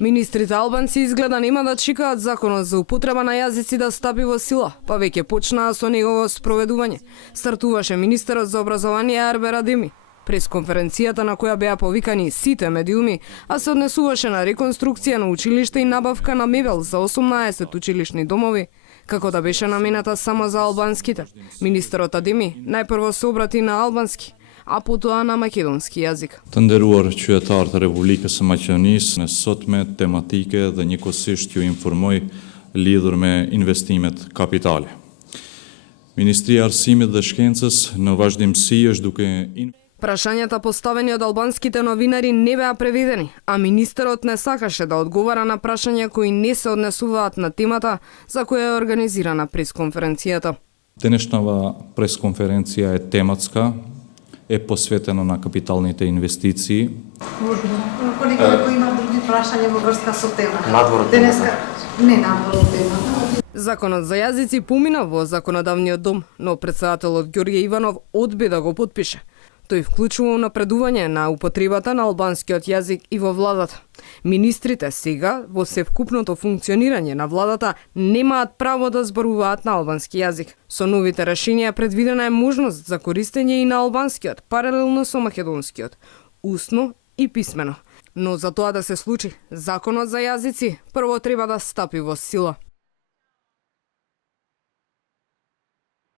Министрите албанци изгледа нема да чекаат законот за употреба на јазици да стапи во сила, па веќе почнаа со негово спроведување. Стартуваше министерот за образование Арбер Адеми. Пресконференцијата на која беа повикани сите медиуми, а се однесуваше на реконструкција на училиште и набавка на мебел за 18 училишни домови, како да беше намената само за албанските. Министерот Адеми најпрво се обрати на албански, a потоа на македонски јазик. Të nderuar qytetarë të Republikës së Maqedonisë, në sotme tematike dhe njëkohësisht ju informoj lidhur me investimet kapitale. Ministria e Arsimit dhe Shkencës në vazhdimsi është duke Прашањата поставени од албанските новинари не беа преведени, а министерот не сакаше да одговара на прашања кои не се однесуваат на темата за која е организирана пресконференцијата. Денешнава пресконференција е тематска, е посветена на капиталните инвестиции. Колега, ако има други прашања во врска со темата. Надвор од Денеска не надвор од темата. Законот за јазици помина во законодавниот дом, но претседателот Ѓорѓе Иванов одби да го потпише. Тој вклучува напредување на употребата на албанскиот јазик и во владата. Министрите сега, во севкупното функционирање на владата, немаат право да зборуваат на албански јазик. Со новите решенија предвидена е можност за користење и на албанскиот, паралелно со македонскиот, усно и писмено. Но за тоа да се случи, законот за јазици прво треба да стапи во сила.